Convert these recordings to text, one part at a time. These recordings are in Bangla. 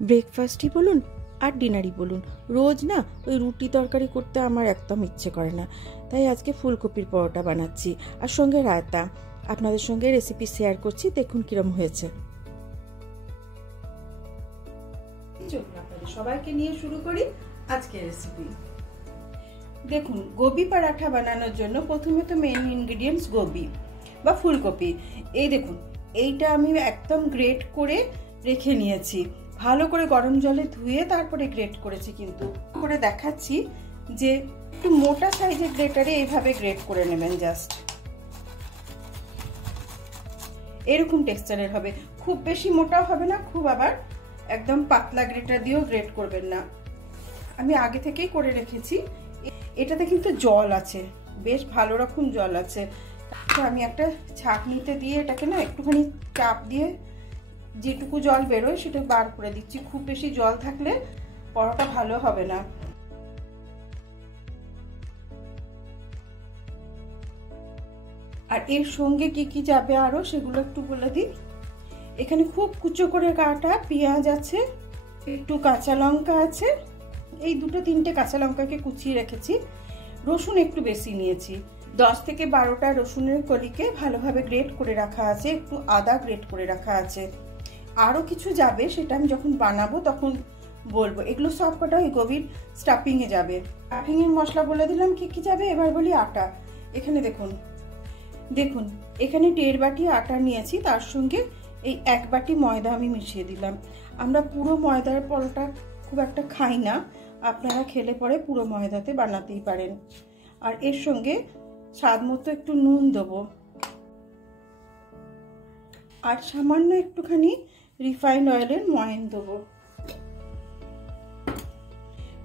ব্রেকফাস্টই বলুন আর ডিনারই বলুন, রোজ না ওই রুটি তরকারি করতে আমার একদম ইচ্ছে করে না। তাই আজকে ফুলকপির পরোটা বানাচ্ছি আর সঙ্গে রায়তা। আপনাদের সঙ্গে রেসিপি শেয়ার করছি, দেখুন কিরম হয়েছে। সবাইকে নিয়ে শুরু করি আজকের রেসিপি। দেখুন, গোবি পরাঠা বানানোর জন্য প্রথমে তো মেন ইনগ্রিডিয়েন্টস গোবি বা ফুলকপি। এই দেখুন, এইটা আমি একদম গ্রেট করে রেখে নিয়েছি, ভালো করে গরম জলে ধুয়ে তারপরে গ্রেট করেছি। কিন্তু করে দেখাচ্ছি যে একটু মোটা সাইজের গ্রেটারে এইভাবে গ্রেট করে নেবেন। জাস্ট এরকম টেক্সচারের হবে, খুব বেশি মোটাও হবে না, খুব আবার একদম পাতলা গ্রেটার দিয়েও গ্রেট করবেন না। আমি আগে থেকেই করে রেখেছি। এটাতে কিন্তু জল আছে, বেশ ভালো রকম জল আছে। তো আমি একটা ছাঁকনিতে দিয়ে এটাকে না একটুখানি চাপ দিয়ে যেটুকু জল বেরোয় সেটা বার করে দিচ্ছি। খুব বেশি জল থাকলে পরোটা ভালো হবে না। আর এর সঙ্গে কি কি যাবে আরো সেগুলো একটু বলে দিই। এখানে খুব কুচো করে কাটা পেঁয়াজ আছে, একটু কাঁচা লঙ্কা আছে, এই দুটো তিনটে কাঁচা লঙ্কাকে কুচিয়ে রেখেছি। রসুন একটু বেশি নিয়েছি, 10 থেকে 12টা রসুনের কলিকে ভালোভাবে গ্রেট করে রাখা আছে, একটু আদা গ্রেট করে রাখা আছে। আরও কিছু যাবে, সেটা আমি যখন বানাবো তখন বলবো। এগুলো সব কটা ওই গোবির স্টাফিংয়ে যাবে। স্টাফিংয়ের মশলা বলে দিলাম কি কি যাবে। এবার বলি আটা। এখানে দেখুন এখানে 1.5 বাটি আটা নিয়েছি, তার সঙ্গে এই 1 বাটি ময়দা আমি মিশিয়ে দিলাম। আমরা পুরো ময়দার পরোটা খুব একটা খাই না, আপনারা খেলে পরে পুরো ময়দাতে বানাতেই পারেন। আর এর সঙ্গে স্বাদ মতো একটু নুন দেবো, আর সামান্য একটুখানি রিফাইন্ড অয়েলের ময়ান দেবো।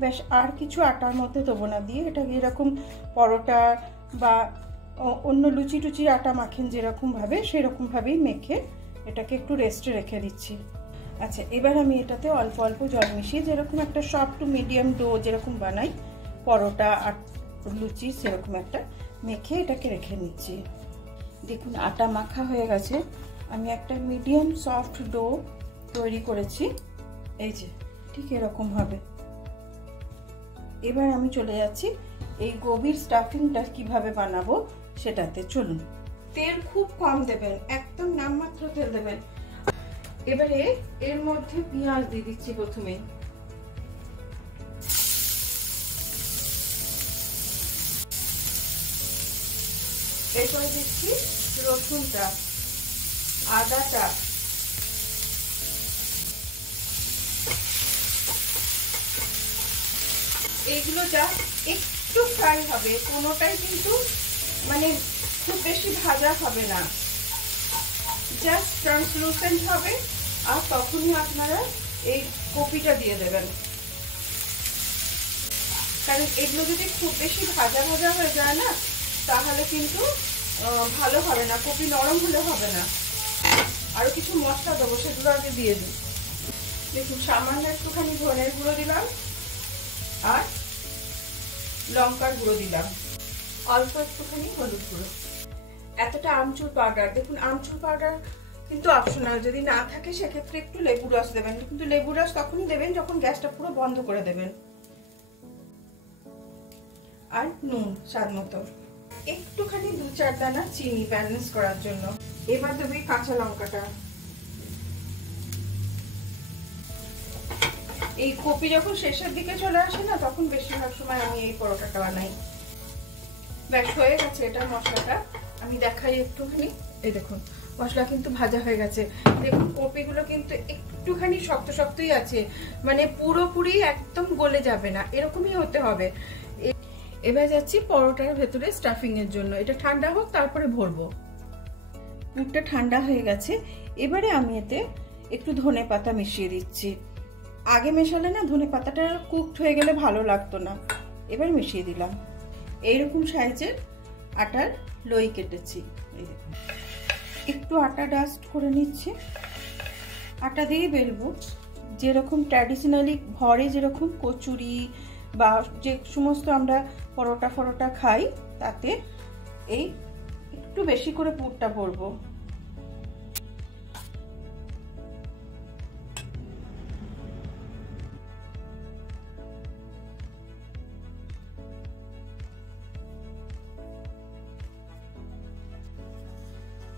বেশ, আর কিছু আটার মধ্যে দেবো না। দিয়ে এটাকে এরকম পরোটা বা অন্য লুচি টুচির আটা মাখেন যেরকমভাবে, সেরকমভাবেই মেখে এটাকে একটু রেস্টে রেখে দিচ্ছি। আচ্ছা, এবার আমি এটাতে অল্প অল্প জল মিশিয়ে যেরকম একটা সফট টু মিডিয়াম ডো যেরকম বানাই পরোটা আর লুচি, সেরকম একটা মেখে এটাকে রেখে নিচ্ছি। দেখুন, আটা মাখা হয়ে গেছে। আমি একটা মিডিয়াম সফট ডো তৈরি করেছি, এই যে ঠিক এরকম হবে। এবার আমি চলে যাচ্ছি এই গোবির স্টাফিংটা কিভাবে বানাবো সেটাতে। চলুন। তেল খুব কম দেবেন, একদম নামমাত্র তেল দেবেন। এবারে এর মধ্যে পেঁয়াজ দিয়ে দিচ্ছি প্রথমে। এরপরে দিচ্ছি রসুনটা, আদাটা, এইগুলো যা একটু ফ্রাই হবে, কোনোটাই কিন্তু মানে খুব বেশি ভাজা হবে না, জাস্ট ট্রান্সলুসেন্ট হবে। আর তখনই আপনারা এই কপিটা দিয়ে দেবেন, কারণ এগুলো যদি খুব বেশি ভাজা ভাজা হয়ে যায় না, তাহলে কিন্তু ভালো হবে না, কপি নরম হলে হবে না। আরো কিছু মশলা দেবো, সেগুলো আগে দিয়ে দিই। দেখুন, সামান্য একটুখানি ধনের গুঁড়ো দিলাম আর লঙ্কার গুঁড়ো দিলাম, অল্প একটুখানি হলুদ গুঁড়ো, এতটা আমচুর পাউডার। দেখুন, আমচুর পাউডার কিন্তু অপশনাল, যদি না থাকে সেক্ষেত্রে একটু লেবু রস দেবেন, কিন্তু লেবু রস তখনই দেবেন যখন গ্যাসটা পুরো বন্ধ করে দেবেন। আর নুন স্বাদ মতো, একটুখানি 2-4 দানা চিনি ব্যালেন্স করার জন্য। এবার দেবে কাঁচা লঙ্কাটা। এই কপি যখন শেষের দিকে চলে আসে না, তখন বেশিরভাগ সময় আমি এই পরোটাটা বানাই। ব্যাস হয়ে গেছে এটা মশলাটা, আমি দেখাই একটুখানি। এই দেখুন, মশলা কিন্তু ভাজা হয়ে গেছে। দেখুন, কপিগুলো কিন্তু একটুখানি শক্ত শক্তই আছে, মানে পুরোপুরি একদম গলে যাবে না, এরকমই হতে হবে। এবার যাচ্ছি পরোটার ভেতরে স্টাফিং এর জন্য। এটা ঠান্ডা হোক, তারপরে ভরবো। পুরটা ঠান্ডা হয়ে গেছে। এবারে আমি এতে একটু ধনে পাতা মিশিয়ে দিচ্ছি। আগে মেশালে না ধনে পাতাটা কুকড হয়ে গেলে ভালো লাগতো না। এবার মিশিয়ে দিলাম। এইরকম সাইজের আটার লই কেটেছি। এই দেখুন, একটু আটা ডাস্ট করে নিচ্ছি। আটা দিয়ে বেলবো, যেরকম ট্র্যাডিশনালি ঘরে যেরকম কচুরি বা যে সমস্ত আমরা পরোটা খাই, তাতে এই একটু বেশি করে পুরটা ভরবো।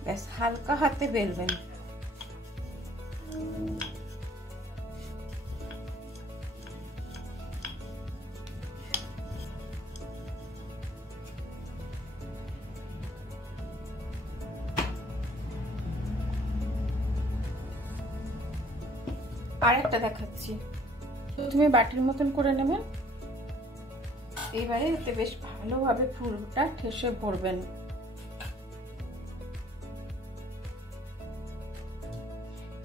ব্যাস হালকা হাতে বেলবেন। আরেকটা দেখাচ্ছি। প্রথমে বাটির মতন করে নেবেন, এইবারে এতে বেশ ভালোভাবে ফুলটা ঠেসে ভরবেন।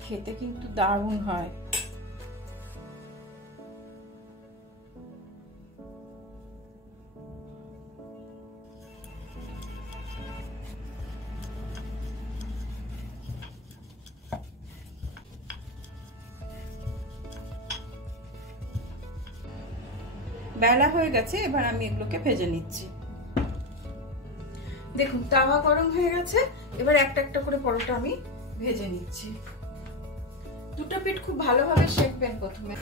খেতে কিন্তু দারুণ হয়। বেলা হয়ে গেছে, এবার আমি এগুলোকে ভেজে নিচ্ছি। দেখুন তাওয়া গরম হয়ে গেছে, এবার একটা একটা করে পরোটা আমি ভেজে নিচ্ছি। দুটো পিঠ খুব ভালোভাবে সেঁকবেন প্রথমে।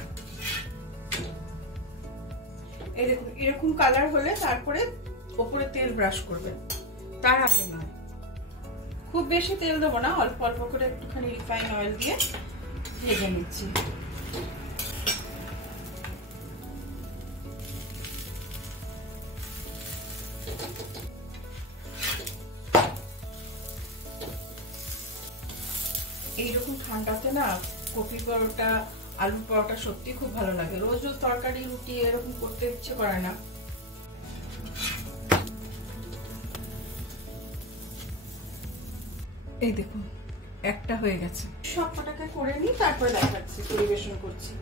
এই দেখুন এরকম কালার হলে তারপরে উপরে তেল ব্রাশ করবেন, তার আগে নয়। খুব বেশি তেল দেবো না, অল্প অল্প করে একটুখানি রিফাইন অয়েল দিয়ে ভেজে নিচ্ছি। এইরকম ঠান্ডাতে না কপি পরোটা, আলু পরোটা সত্যি খুব ভালো লাগে। রোজ রোজ তরকারি রুটি এরকম করতে ইচ্ছে করে না। এই দেখুন একটা হয়ে গেছে। সব কটাকে করে নিই, তারপরে দেখাচ্ছি পরিবেশন করছি।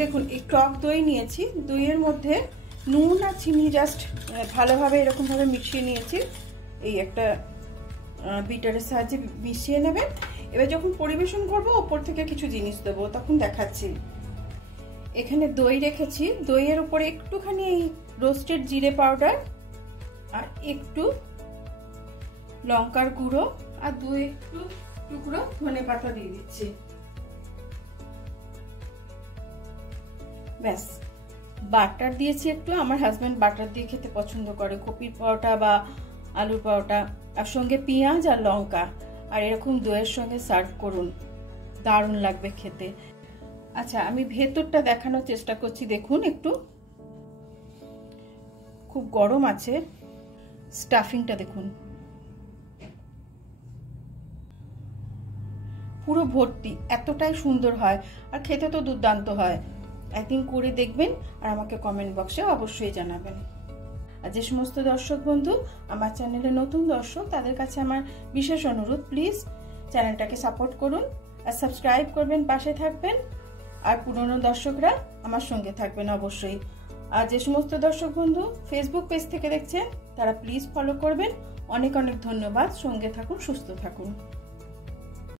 দেখুন এই টক দই নিয়েছি, দইয়ের মধ্যে নুন আর চিনি জাস্ট ভালোভাবে এরকম ভাবে মিশিয়ে নিয়েছি। এই একটা বিটারের সাহায্যে মিশিয়ে নেবেন। এবার যখন পরিবেশন করবো ওপর থেকে কিছু জিনিস দেবো, তখন দেখাচ্ছি। এখানে দই রেখেছি, দইয়ের উপরে একটুখানি এই রোস্টেড জিরে পাউডার আর একটু লঙ্কার গুঁড়ো আর একটু টুকরো ধনেপাতা দিয়ে দিচ্ছি। ব্যাস বাটার দিয়েছি একটু, আমার হাজবেন্ড বাটার দিয়ে খেতে পছন্দ করে কপির পরোটা বা আলুর পরোটা। আর সঙ্গে পেঁয়াজ আর লঙ্কা আর এরকম দইয়ের সঙ্গে সার্ভ করুন, দারুণ লাগবে খেতে। আচ্ছা আমি ভেতরটা দেখানোর চেষ্টা করছি। দেখুন একটু খুব গরম আছে, স্টাফিংটা দেখুন পুরো ভর্তি, এতটাই সুন্দর হয় আর খেতে তো দুর্দান্ত হয়। একদিন করে দেখবেন আর আমাকে কমেন্ট বক্সে অবশ্যই জানাবেন। আর যে সমস্ত দর্শক বন্ধু আমার চ্যানেলে নতুন দর্শক, তাদের কাছে আমার বিশেষ অনুরোধ, প্লিজ চ্যানেলটাকে সাপোর্ট করুন আর সাবস্ক্রাইব করবেন, পাশে থাকবেন। আর পুরনো দর্শকরা আমার সঙ্গে থাকবেন অবশ্যই। আর যে সমস্ত দর্শক বন্ধু ফেসবুক পেজ থেকে দেখছেন তারা প্লিজ ফলো করবেন। অনেক অনেক ধন্যবাদ। সঙ্গে থাকুন, সুস্থ থাকুন।